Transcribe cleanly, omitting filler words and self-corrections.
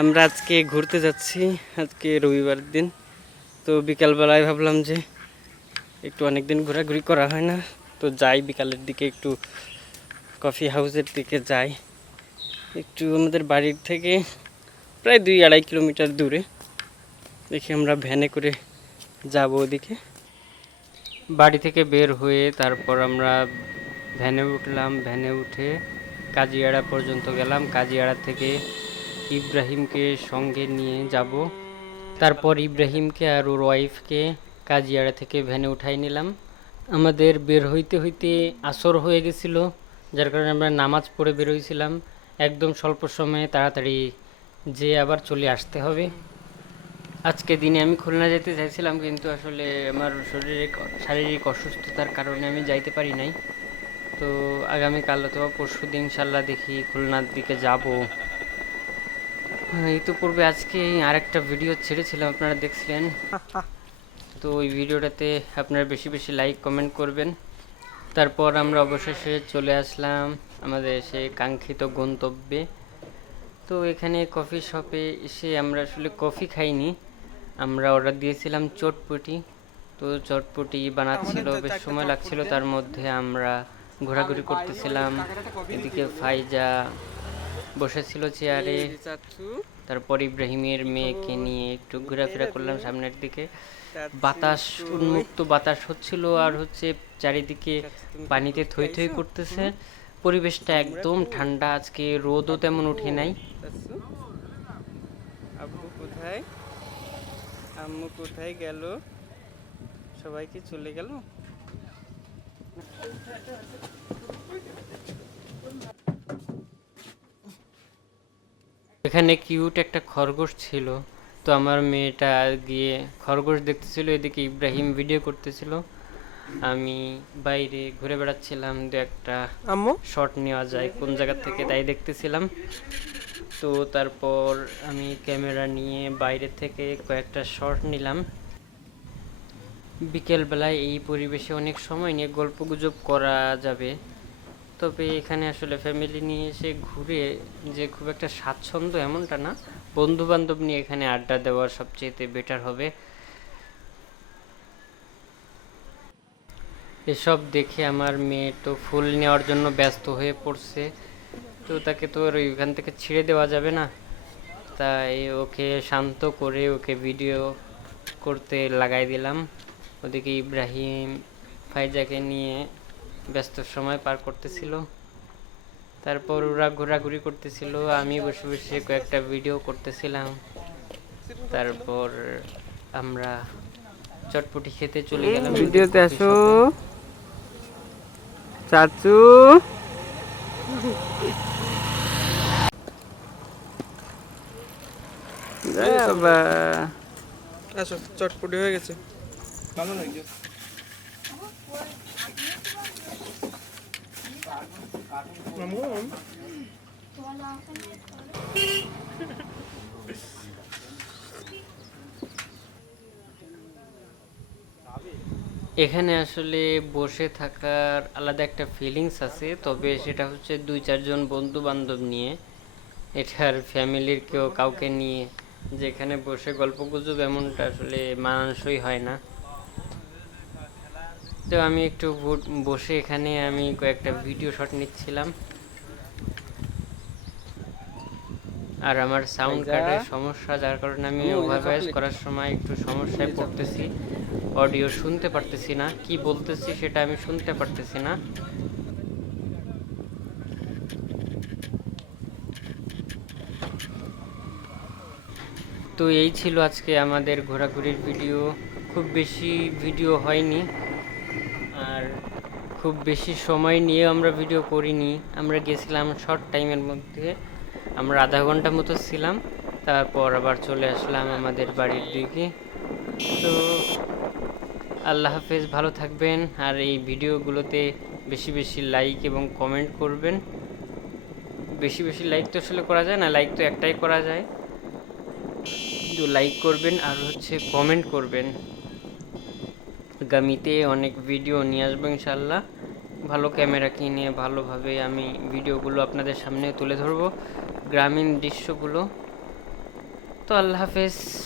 আমরা আজকে ঘুরতে যাচ্ছি। আজকে রবিবার দিন, তো বিকালবেলায় ভাবলাম যে একটু অনেক দিন ঘোরাঘুরি করা হয় না, তো যাই বিকালের দিকে একটু কফি হাউসের দিকে যাই। একটু আমাদের বাড়ির থেকে প্রায় 2-2.5 কিলোমিটার দূরে। দেখি আমরা ভ্যানে করে যাব ওদিকে। বাড়ি থেকে বের হয়ে তারপর আমরা ভ্যানে উঠলাম। ভ্যানে উঠে কাজিয়াড়া পর্যন্ত গেলাম। কাজিয়াড়া থেকে ইব্রাহিমকে সঙ্গে নিয়ে যাব। তারপর ইব্রাহিমকে আর ওর ওয়াইফকে কাজিয়াড়া থেকে ভ্যানে উঠাই নিলাম। আমাদের বের হইতে হইতে আসর হয়ে গেছিল, যার কারণে আমরা নামাজ পড়ে বের হয়েছিলাম। একদম স্বল্প সময়ে তাড়াতাড়ি যে আবার চলে আসতে হবে। আজকে দিনে আমি খুলনা যেতে চাইছিলাম, কিন্তু আসলে আমার শারীরিক অসুস্থতার কারণে আমি যাইতে পারি নাই। তো আগামীকাল অথবা পরশু দিন ইনশাল্লাহ দেখি খুলনার দিকে যাব। ইতিপূর্বে আজকে আরেকটা ভিডিও ছেড়েছিলাম, আপনারা দেখছিলেন। তো ওই ভিডিওটাতে আপনারা বেশি বেশি লাইক কমেন্ট করবেন। তারপর আমরা অবশেষে চলে আসলাম আমাদের সেই কাঙ্ক্ষিত গন্তব্যে। তো এখানে কফি শপে এসে আমরা আসলে কফি খাইনি, আমরা অর্ডার দিয়েছিলাম চটপটি। তো চটপটি বানাচ্ছিল, বেশ সময় লাগছিল। তার মধ্যে আমরা ঘোরাঘুরি করতেছিলাম। এদিকে ফাইজা বসেছিল চেয়ারে, তারপর ইব্রাহিমের মেয়েকে নিয়ে একটু ঘোরাফেরা করলাম সামনের দিকে। বাতাস, উন্মুক্ত বাতাস হচ্ছিল, আর হচ্ছে চারিদিকে পানিতে থই থই করতেছে। পরিবেশটা একদম ঠান্ডা, আজকে রোদও তেমন উঠে নাই। আব্বু কোথায়, আম্মু কোথায় গেল, সবাই কি চলে গেল? এখানে কিউট একটা খরগোশ ছিল, তো আমার মেয়েটা গিয়ে খরগোশ দেখতেছিল, এদিকে ইব্রাহিম ভিডিও করতেছিল। আমি বাইরে ঘুরে বেড়াচ্ছিলাম, দু একটা শট নেওয়া যায় কোন জায়গা থেকে তাই দেখতেছিলাম। তো তারপর আমি ক্যামেরা নিয়ে বাইরে থেকে কয়েকটা শট নিলাম। বিকেলবেলায় এই পরিবেশে অনেক সময় নিয়ে গল্পগুজব করা যাবে, তবে এখানে আসলে ফ্যামিলি নিয়ে এসে ঘুরে যে খুব একটা স্বাচ্ছন্দ্য এমনটা না। বন্ধু বান্ধব নিয়ে এখানে আড্ডা দেওয়া সবচেয়ে বেটার হবে। এসব দেখে আমার মেয়ে তো ফুল নেওয়ার জন্য ব্যস্ত হয়ে পড়ছে, তো তাকে তো আর ওইখান থেকে ছেড়ে দেওয়া যাবে না। তাই ওকে শান্ত করে ওকে ভিডিও করতে লাগাই দিলাম। ওদিকে ইব্রাহিম ফাইজাকে নিয়ে ব্যস্ত সময় পার করতেছিল। তারপর ওরা ঘোরাঘুরি করতেছিল, আমি বসে বসে কয়েকটা ভিডিও করতেছিলাম। তারপর আমরা চটপটি খেতে চলে গেলাম। ভিডিওতে আসো চাচু। আসো, চটপটি হয়ে গেছে। ভালো লাগছে। এখানে আসলে বসে থাকার আলাদা একটা ফিলিংস আছে, তবে সেটা হচ্ছে 2-4 জন বন্ধু বান্ধব নিয়ে। এটার ফ্যামিলির কাউকে নিয়ে যেখানে বসে গল্প গুজব এমনটা আসলে মানানসই হয় না। তো আমি একটু বসে এখানে আমি কয়েকটা ভিডিও শট নিচ্ছিলাম। আর আমার সাউন্ড কার্ডের সমস্যা, যার কারণে আমি ওভারভয়েস করার সময় একটু সমস্যায় পড়তেছি, অডিও শুনতে পারতেছি না, কি বলতেছি সেটা আমি শুনতে পারতেছি না। তো এই ছিল আজকে আমাদের ঘোরাঘুরির ভিডিও। খুব বেশি ভিডিও হয়নি, আর খুব বেশি সময় নিয়ে আমরা ভিডিও করিনি। আমরা গেছিলাম শর্ট টাইমের মধ্যে, আমরা আধা ঘন্টা মতো ছিলাম, তারপর আবার চলে আসলাম আমাদের বাড়ির দিকে। তো আল্লাহ হাফেজ, ভালো থাকবেন। আর এই ভিডিওগুলোতে বেশি বেশি লাইক এবং কমেন্ট করবেন। বেশি বেশি লাইক তো আসলে করা যায় না, লাইক তো একটাই করা যায়, কিন্তু লাইক করবেন আর হচ্ছে কমেন্ট করবেন। আগামীতে অনেক ভিডিও নিয়ে আসবো ইনশাল্লাহ। ভালো ক্যামেরা কিনে ভালোভাবে আমি ভিডিওগুলো আপনাদের সামনে তুলে ধরবো, গ্রামীণ দৃশ্যগুলো। তো আল্লাহ হাফেজ।